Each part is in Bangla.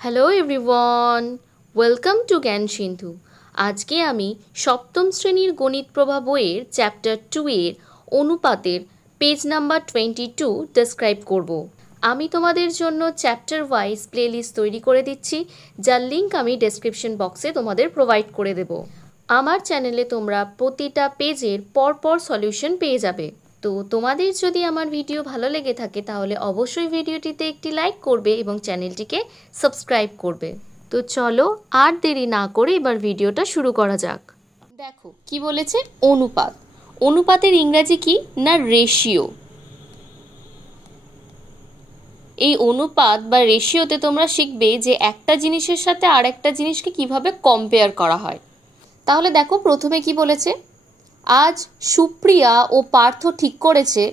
হ্যালো এভরিওয়ান, ওয়েলকাম টু জ্ঞান সিন্ধু। আজকে আমি সপ্তম শ্রেণীর গণিত প্রভা বইয়ের চ্যাপ্টার 2 এর অনুপাতের পেজ নাম্বার 22 ডেসক্রাইব করব। আমি তোমাদের জন্য চ্যাপ্টার ওয়াইজ প্লেলিস্ট তৈরি করে দিচ্ছি, যার লিঙ্ক আমি ডেসক্রিপশন বক্সে তোমাদের প্রোভাইড করে দেব। আমার চ্যানেলে তোমরা প্রতিটা পেজের পরপর সলিউশন পেয়ে যাবে। তো তোমাদের যদি আমার ভিডিও ভালো লেগে থাকে তাহলে অবশ্যই ভিডিওটিতে একটি লাইক করবে এবং চ্যানেলটিকে সাবস্ক্রাইব করবে। তো চলো আর দেরি না করে এবার ভিডিওটা শুরু করা যাক। দেখো কি বলেছে, অনুপাত। অনুপাতের ইংরেজি কি না রেশিও। এই অনুপাত বা রেশিওতে তোমরা শিখবে যে একটা জিনিসের সাথে আর একটা জিনিসকে কিভাবে কম্পেয়ার করা হয়। তাহলে দেখো প্রথমে কি বলেছে, আজ সুপ্রিয়া ও পার্থ ঠিক করেছে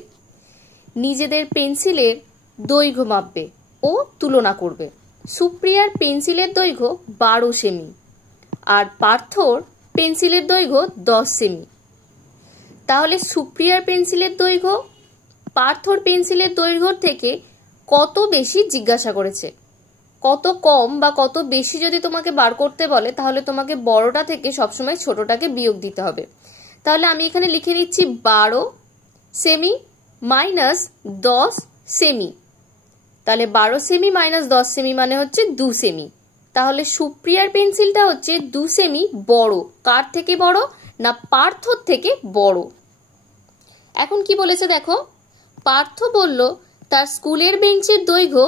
নিজেদের পেন্সিলের দৈর্ঘ্য মাপবে ও তুলনা করবে। সুপ্রিয়ার পেন্সিলের দৈর্ঘ্য 12 সেমি আর পার্থর পেন্সিলের দৈর্ঘ্য 10 সেমি। তাহলে সুপ্রিয়ার পেন্সিলের দৈর্ঘ্য পার্থর পেন্সিলের দৈর্ঘ্যর থেকে কত বেশি জিজ্ঞাসা করেছে। কত কম বা কত বেশি যদি তোমাকে বার করতে বলে তাহলে তোমাকে বড়টা থেকে সবসময় ছোটটাকে বিয়োগ দিতে হবে। তাহলে আমি এখানে লিখে নিচ্ছি 12 সেমি মাইনাস 10 সেমি। তাহলে 12 সেমি মাইনাস 10 সেমি মানে হচ্ছে 2 সেমি। তাহলে সুপ্রিয়ার পেন্সিলটা হচ্ছে 2 সেমি বড়। কার থেকে বড় না পার্থর থেকে বড়। এখন কি বলেছে দেখো, পার্থ বলল তার স্কুলের বেঞ্চের দৈর্ঘ্য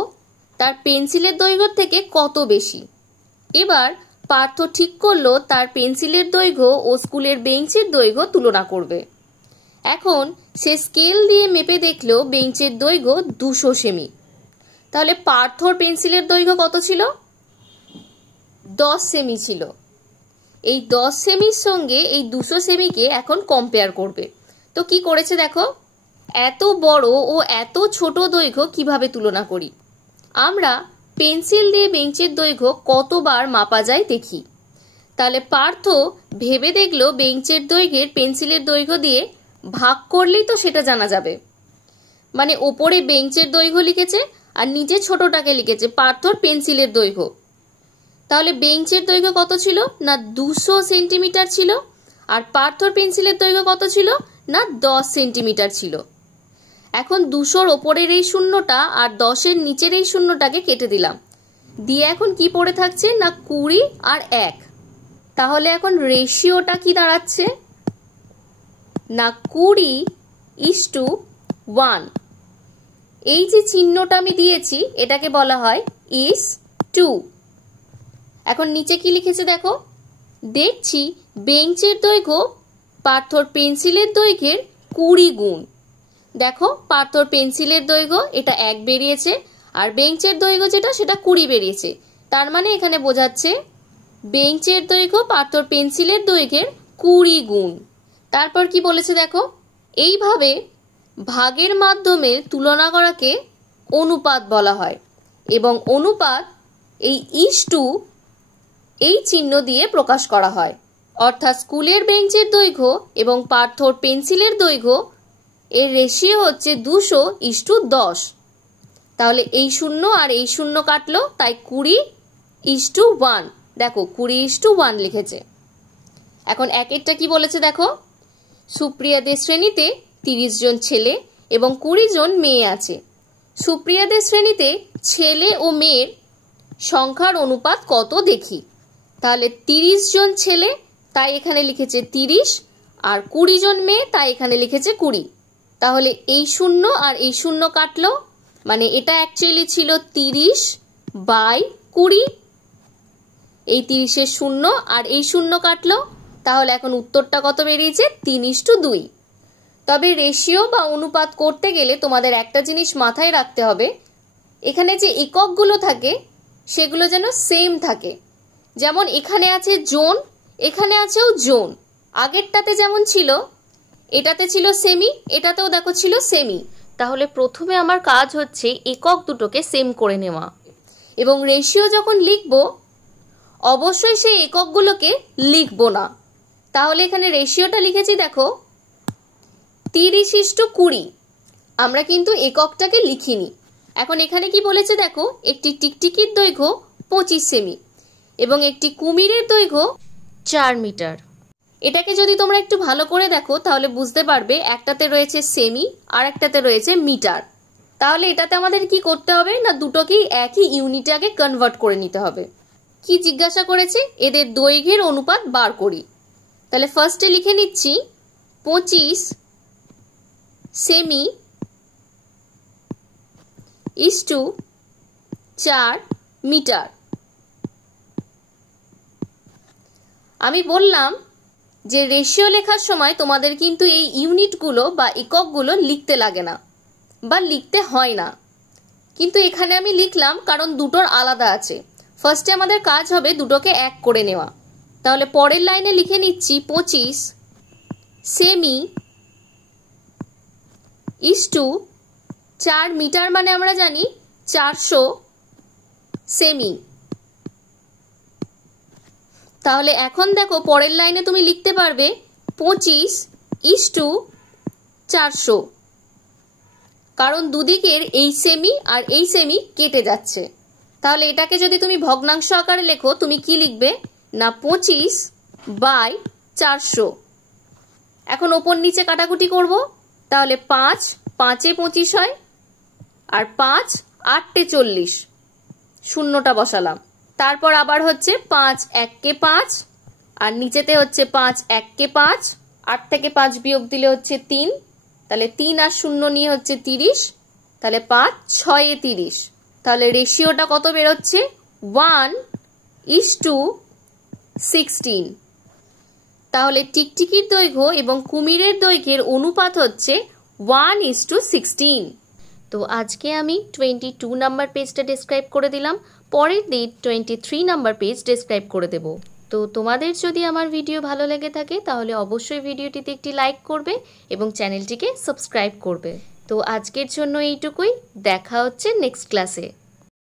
তার পেন্সিলের দৈর্ঘ্যের থেকে কত বেশি। এবার পার্থ ঠিক করলো তার পেন্সিলের দৈর্ঘ্য ও স্কুলের বেঞ্চের দৈর্ঘ্য তুলনা করবে। এখন সে স্কেল দিয়ে মেপে দেখলো বেঞ্চের দৈর্ঘ্য 200 সেমি। তাহলে পার্থর পেন্সিলের দৈর্ঘ্য কত ছিল? 10 সেমি ছিল। এই 10 সেমির সঙ্গে এই 200 সেমিকে এখন কম্পেয়ার করবে। তো কি করেছে দেখো, এত বড় ও এত ছোট দৈর্ঘ্য কিভাবে তুলনা করি। আমরা পেন্সিল দিয়ে বেঞ্চের দৈর্ঘ্য কতবার মাপা যায় দেখি। তাহলে পার্থ ভেবে দেখলো বেঞ্চের দৈর্ঘ্যের পেন্সিলের দৈর্ঘ্য দিয়ে ভাগ করলেই তো সেটা জানা যাবে। মানে ওপরে বেঞ্চের দৈর্ঘ্য লিখেছে আর নিচে ছোটটাকে লিখেছে পার্থর পেন্সিলের দৈর্ঘ্য। তাহলে বেঞ্চের দৈর্ঘ্য কত ছিল না 200 সেন্টিমিটার ছিল আর পার্থর পেন্সিলের দৈর্ঘ্য কত ছিল না 10 সেন্টিমিটার ছিল। এখন 200-র ওপরের এই শূন্যটা আর 10-এর নিচের এই শূন্যটাকে কেটে দিলাম, দিয়ে এখন কি পড়ে থাকছে না 20 আর 1। তাহলে এখন রেশিওটা কি দাঁড়াচ্ছে না 20:1। এই যে চিহ্নটা আমি দিয়েছি এটাকে বলা হয় is/2। এখন নিচে কি লিখেছে দেখো, দেখছি বেঞ্চের দৈর্ঘ্য পার্থর পেন্সিলের দৈর্ঘ্যের 20 গুণ। দেখো পার্থর পেন্সিলের দৈর্ঘ্য এটা 1 বেরিয়েছে আর বেঞ্চের দৈর্ঘ্য যেটা সেটা 20 বেরিয়েছে। তার মানে এখানে বোঝাচ্ছে বেঞ্চের দৈর্ঘ্য পার্থর পেন্সিলের দৈর্ঘ্যের 20 গুণ। তারপর কি বলেছে দেখো, এইভাবে ভাগের মাধ্যমে তুলনা করাকে অনুপাত বলা হয় এবং অনুপাত এই is/2 এই চিহ্ন দিয়ে প্রকাশ করা হয়। অর্থাৎ স্কুলের বেঞ্চের দৈর্ঘ্য এবং পার্থর পেন্সিলের দৈর্ঘ্য এর রেশিও হচ্ছে 200:10। তাহলে এই শূন্য আর এই শূন্য কাটলো, তাই 20:1। দেখো 20:1 লিখেছে। এখন একেরটা কি বলেছে দেখো, সুপ্রিয়াদের শ্রেণীতে 30 জন ছেলে এবং 20 জন মেয়ে আছে। সুপ্রিয়াদের শ্রেণীতে ছেলে ও মেয়ের সংখ্যার অনুপাত কত দেখি। তাহলে 30 জন ছেলে তাই এখানে লিখেছে 30 আর 20 জন মেয়ে তাই এখানে লিখেছে 20। তাহলে এই শূন্য আর এই শূন্য কাটলো, মানে এটা অ্যাকচুয়ালি ছিল 30/20। এই 30-এর শূন্য আর এই শূন্য কাটলো, তাহলে এখন উত্তরটা কত বেরিয়েছে 3:2। তবে রেশিও বা অনুপাত করতে গেলে তোমাদের একটা জিনিস মাথায় রাখতে হবে, এখানে যে এককগুলো থাকে সেগুলো যেন সেম থাকে। যেমন এখানে আছে জোন, এখানে আছেও জোন। আগেরটাতে যেমন ছিল এটাতে ছিল সেমি, এটাতেও দেখো ছিল সেমি। তাহলে প্রথমে আমার কাজ হচ্ছে একক দুটোকে সেম করে নেওয়া এবং রেশিও যখন লিখব অবশ্যই সেই এককগুলোকে লিখব না। তাহলে এখানে রেশিওটা লিখেছি দেখো 30:20। আমরা কিন্তু এককটাকে লিখিনি। এখন এখানে কি বলেছে দেখো, একটি টিকটিকির দৈর্ঘ্য 25 সেমি এবং একটি কুমিরের দৈর্ঘ্য 4 মিটার। এটাকে যদি তোমরা একটু ভালো করে দেখো তাহলে বুঝতে পারবে একটাতে রয়েছে সেমি আর একটাতে রয়েছে মিটার। তাহলে এটাতে আমাদের কি করতে হবে না দুটোকেই একই ইউনিটে আগে কনভার্ট করে নিতে হবে। কি জিজ্ঞাসা করেছে? এদের দৈর্ঘ্যের অনুপাত বার করি। তাহলে ফার্স্টে লিখে নিচ্ছি 25 সেমি ইস্টু 4 মিটার। আমি বললাম যে রেশিও লেখার সময় তোমাদের কিন্তু এই ইউনিটগুলো বা এককগুলো লিখতে লাগে না বা লিখতে হয় না, কিন্তু এখানে আমি লিখলাম কারণ দুটোর আলাদা আছে। ফার্স্টে আমাদের কাজ হবে দুটোকে এক করে নেওয়া। তাহলে পরের লাইনে লিখে নিচ্ছি 25 সেমি ইস্টু 4 মিটার মানে আমরা জানি 400 সেমি। তাহলে এখন দেখো পরের লাইনে তুমি লিখতে পারবে 25 ইস্টু 400, কারণ দুদিকের এই সেমি আর এই সেমি কেটে যাচ্ছে। তাহলে এটাকে যদি তুমি ভগ্নাংশ আকারে লেখো তুমি কি লিখবে না 25 বাই 400। এখন ওপর নিচে কাটাকুটি করব। তাহলে 5 5 এ 25 হয় আর 5 8 এ 40, শূন্যটা বসালাম। তারপর আবার হচ্ছে 5 1 কে 5 আর নিচেতে হচ্ছে 5 1 কে 5, 8 থেকে 5 বিয়োগ দিলে হচ্ছে 3, তাহলে 3 আর 0 নিয়ে হচ্ছে 30, তাহলে 5 6 এ 30। তাহলে রেশিওটা কত বেরোচ্ছে 1:16। তাহলে টিকটিকির দৈর্ঘ্য এবং কুমিরের দৈর্ঘ্যের অনুপাত হচ্ছে 1:16। তো আজকে আমি 22 নাম্বার পেজটা ডেসক্রাইব করে দিলাম, পরের দিন 23 নাম্বার পেজ ডেসক্রাইব করে দেব। তো তোমাদের যদি আমার ভিডিও ভালো লেগে থাকে তাহলে অবশ্যই ভিডিওটিতে একটি লাইক করবে এবং চ্যানেলটিকে সাবস্ক্রাইব করবে। তো আজকের জন্য এইটুকুই, দেখা হচ্ছে নেক্সট ক্লাসে।